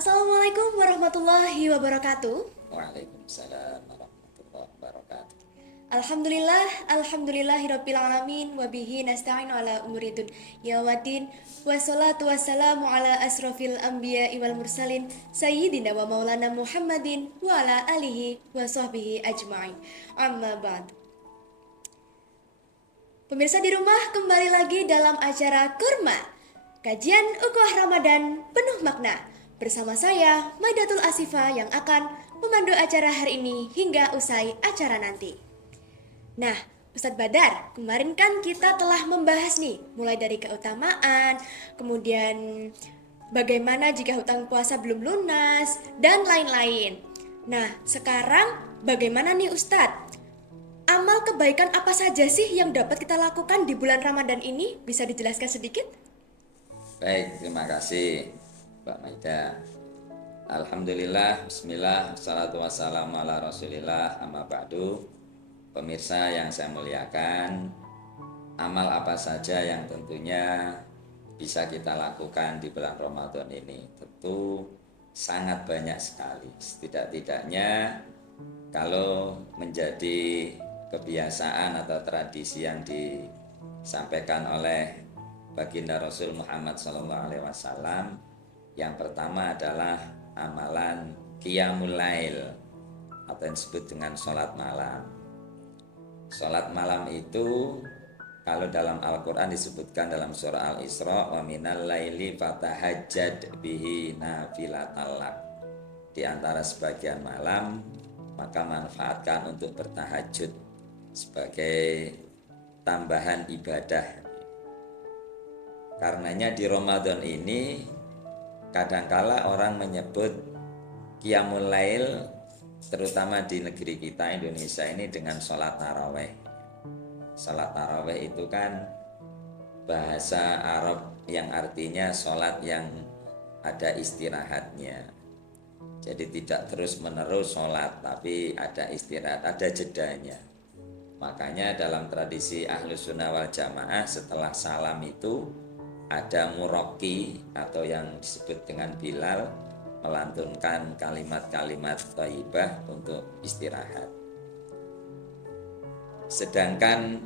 Assalamualaikum warahmatullahi wabarakatuh. Waalaikumsalam warahmatullahi wabarakatuh. Alhamdulillahirabbil alamin wa bihi nasta'inu ala umuri dunya waddin. Wassalatu wassalamu ala asrofil anbiya'i wal mursalin sayyidina wa maulana Muhammadin wa ala alihi wa sahbihi ajma'in. Amma ba'd. Pemirsa di rumah, kembali lagi dalam acara Kurma, kajian Ukhuwah Ramadan penuh makna. Bersama saya, Maidatul Asifa, yang akan memandu acara hari ini hingga usai acara nanti. Nah, Ustadz Badar, kemarin kan kita telah membahas nih, mulai dari keutamaan, kemudian bagaimana jika hutang puasa belum lunas, dan lain-lain. Nah, sekarang bagaimana nih Ustadz? Amal kebaikan apa saja sih yang dapat kita lakukan di bulan Ramadan ini? Bisa dijelaskan sedikit? Baik, terima kasih Mbak Maida. Alhamdulillah, bismillah, salatu wassalamu ala rasulillah, amma ba'du. Pemirsa yang saya muliakan, amal apa saja yang tentunya bisa kita lakukan di bulan Ramadan ini? Tentu sangat banyak sekali. Setidak-tidaknya kalau menjadi kebiasaan atau tradisi yang disampaikan oleh baginda Rasul Muhammad SAW, yang pertama adalah amalan qiyamul lail atau yang disebut dengan sholat malam. Sholat malam itu kalau dalam Al-Quran disebutkan dalam surah Al-Isra, wa minal laili fatahajjad bihi nafilatalak. Di antara sebagian malam maka manfaatkan untuk bertahajud sebagai tambahan ibadah. Karenanya di Ramadan ini kadangkala orang menyebut qiyamul lail, terutama di negeri kita Indonesia ini, dengan sholat taraweh. Sholat taraweh itu kan bahasa Arab yang artinya sholat yang ada istirahatnya. Jadi tidak terus menerus sholat, tapi ada istirahat, ada jedanya. Makanya dalam tradisi Ahlus Sunnah wal Jamaah, setelah salam itu ada muraqi atau yang disebut dengan Bilal melantunkan kalimat-kalimat thayyibah untuk istirahat. Sedangkan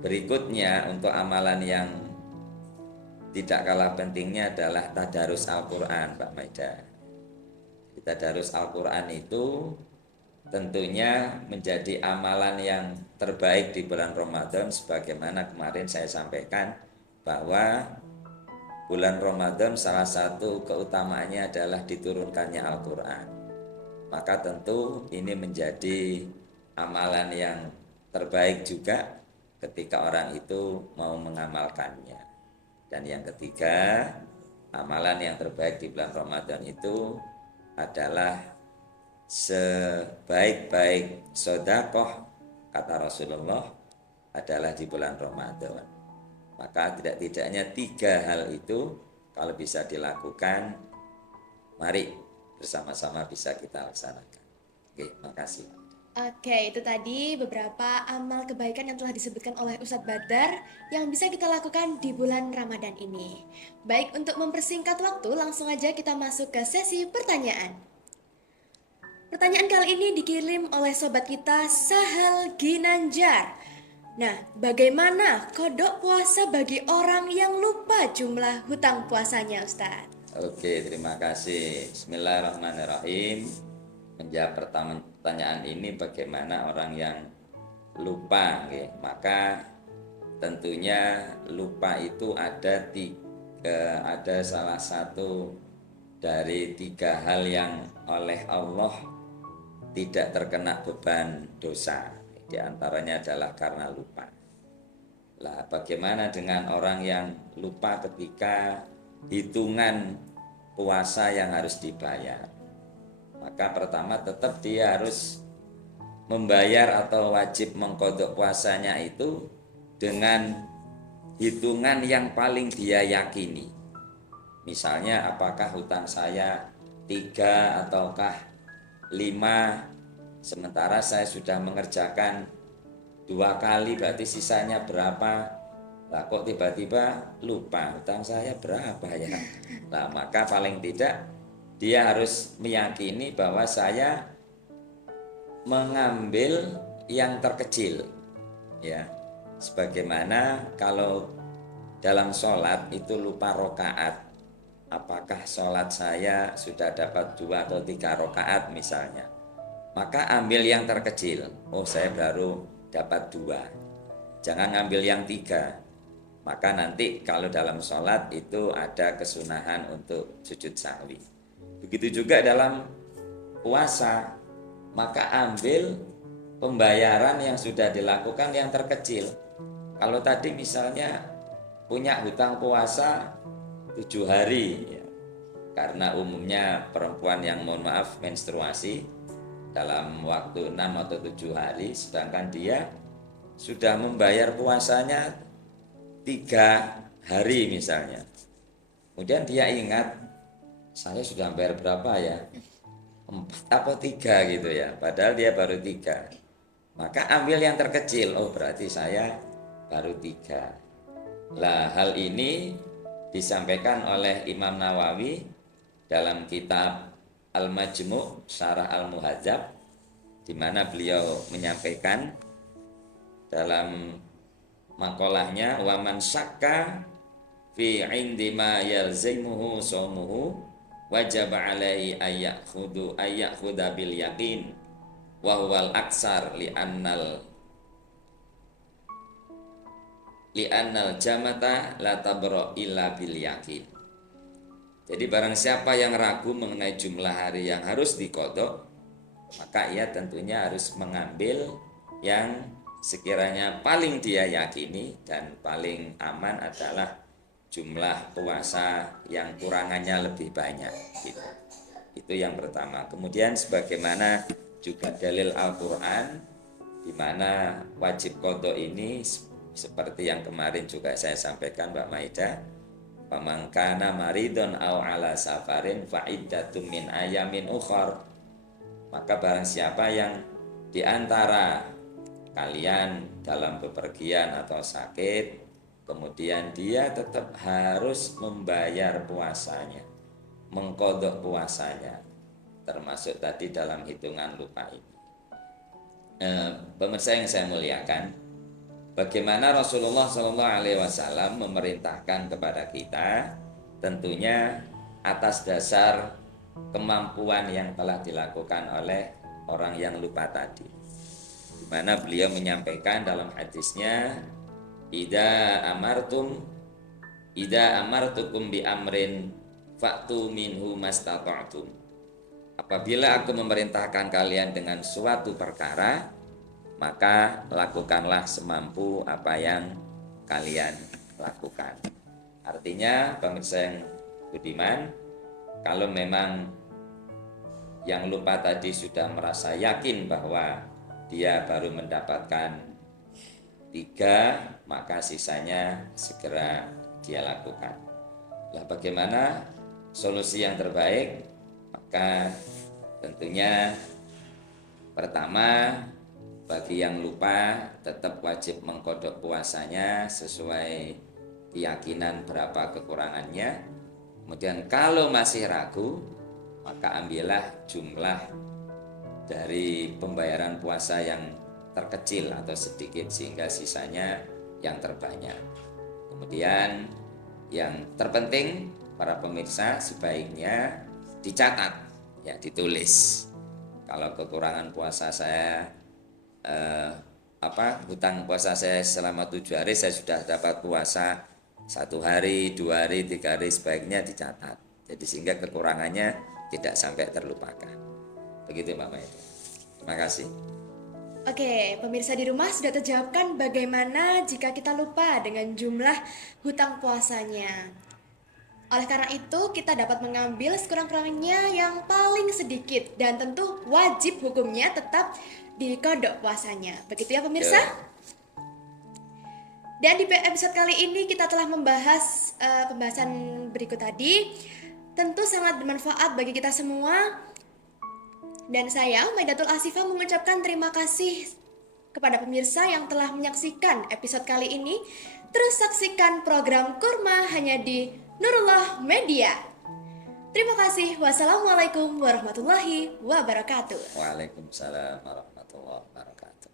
berikutnya untuk amalan yang tidak kalah pentingnya adalah tadarus Al-Quran, Pak Maida. Tadarus Al-Quran itu tentunya menjadi amalan yang terbaik di bulan Ramadan, sebagaimana kemarin saya sampaikan bahwa bulan Ramadan salah satu keutamaannya adalah diturunkannya Al-Quran. Maka tentu ini menjadi amalan yang terbaik juga ketika orang itu mau mengamalkannya. Dan yang ketiga, amalan yang terbaik di bulan Ramadan itu adalah sebaik-baik sedekah, kata Rasulullah, adalah di bulan Ramadan. Maka tidak-tidaknya tiga hal itu kalau bisa dilakukan, mari bersama-sama bisa kita laksanakan. Oke, makasih. Oke, itu tadi beberapa amal kebaikan yang telah disebutkan oleh Ustadz Badar yang bisa kita lakukan di bulan Ramadan ini. Baik, untuk mempersingkat waktu, langsung aja kita masuk ke sesi pertanyaan. Pertanyaan kali ini dikirim oleh sobat kita Sahal Ginanjar. Nah, bagaimana kodok puasa bagi orang yang lupa jumlah hutang puasanya, Ustadz? Oke, terima kasih. Bismillahirrahmanirrahim. Menjawab pertanyaan ini, bagaimana orang yang lupa, maka tentunya lupa itu ada salah satu dari tiga hal yang oleh Allah tidak terkena beban dosa. Di antaranya adalah karena lupa. Lah, bagaimana dengan orang yang lupa ketika hitungan puasa yang harus dibayar? Maka pertama tetap dia harus membayar atau wajib mengqadha puasanya itu dengan hitungan yang paling dia yakini. Misalnya, apakah hutang saya 3 ataukah 5, sementara saya sudah mengerjakan 2 kali, berarti sisanya berapa? Lah kok tiba-tiba lupa hutang saya berapa ya? Nah, maka paling tidak dia harus meyakini bahwa saya mengambil yang terkecil, ya. Sebagaimana kalau dalam sholat itu lupa rokaat, apakah sholat saya sudah dapat 2 atau 3 rokaat misalnya, maka ambil yang terkecil. Oh, saya baru dapat 2, jangan ambil yang 3. Maka nanti kalau dalam sholat itu ada kesunahan untuk sujud sahwi. Begitu juga dalam puasa, maka ambil pembayaran yang sudah dilakukan yang terkecil. Kalau tadi misalnya punya hutang puasa 7 hari, ya, karena umumnya perempuan yang mohon maaf menstruasi dalam waktu 6 atau 7 hari, sedangkan dia sudah membayar puasanya 3 hari misalnya. Kemudian dia ingat, saya sudah bayar berapa ya, 4 atau 3 gitu ya, padahal dia baru 3. Maka ambil yang terkecil, oh berarti saya baru 3. Lah, hal ini disampaikan oleh Imam Nawawi dalam kitab Al-Majmu' Syarah Al-Muhadzab, di mana beliau menyampaikan dalam makolahnya, wa man syakka fi indi ma yalzimuhu shaumuhu wajib alaihi ayyakhudha bil yaqin wa huwal aksar li'annal jamata la tabra illa bil yakin. Jadi barang siapa yang ragu mengenai jumlah hari yang harus diqadha, maka ia tentunya harus mengambil yang sekiranya paling dia yakini dan paling aman adalah jumlah puasa yang kurangannya lebih banyak gitu. Itu yang pertama. Kemudian sebagaimana juga dalil Al-Qur'an di mana wajib qadha ini seperti yang kemarin juga saya sampaikan Mbak Maida, faman kana maridun aw ala safarin fa iddatum min ayamin ukhar. Maka barang siapa yang di antara kalian dalam bepergian atau sakit, kemudian dia tetap harus membayar puasanya, mengqadha puasanya, termasuk tadi dalam hitungan lupa ini. Pemirsa yang saya muliakan, bagaimana Rasulullah SAW memerintahkan kepada kita, tentunya atas dasar kemampuan yang telah dilakukan oleh orang yang lupa tadi, di mana beliau menyampaikan dalam hadisnya, Ida amartukum bi amrin fa'tu minhu mastata'tum. Apabila aku memerintahkan kalian dengan suatu perkara, maka lakukanlah semampu apa yang kalian lakukan. Artinya, pemirsa yang budiman, kalau memang yang lupa tadi sudah merasa yakin bahwa dia baru mendapatkan 3, maka sisanya segera dia lakukan. Lah, bagaimana solusi yang terbaik? Maka tentunya pertama, bagi yang lupa tetap wajib mengqadha puasanya sesuai keyakinan berapa kekurangannya. Kemudian kalau masih ragu, maka ambillah jumlah dari pembayaran puasa yang terkecil atau sedikit sehingga sisanya yang terbanyak. Kemudian yang terpenting para pemirsa, sebaiknya dicatat, ya, ditulis. Kalau kekurangan puasa saya hutang puasa saya selama 7 hari, saya sudah dapat puasa 1 hari, 2 hari, 3 hari, sebaiknya dicatat. Jadi sehingga kekurangannya tidak sampai terlupakan. Begitu Mbak Maida. Terima kasih. Oke, pemirsa di rumah sudah terjawabkan bagaimana jika kita lupa dengan jumlah hutang puasanya. Oleh karena itu, kita dapat mengambil sekurang-kurangnya yang paling sedikit dan tentu wajib hukumnya tetap diqadha puasanya. Begitu ya pemirsa? Dan di episode kali ini kita telah membahas pembahasan berikut tadi. Tentu sangat bermanfaat bagi kita semua. Dan saya, Maidatul Asifah, mengucapkan terima kasih kepada pemirsa yang telah menyaksikan episode kali ini. Terus saksikan program Kurma hanya di Nurullah Media. Terima kasih. Wassalamualaikum warahmatullahi wabarakatuh. Waalaikumsalam warahmatullahi wabarakatuh.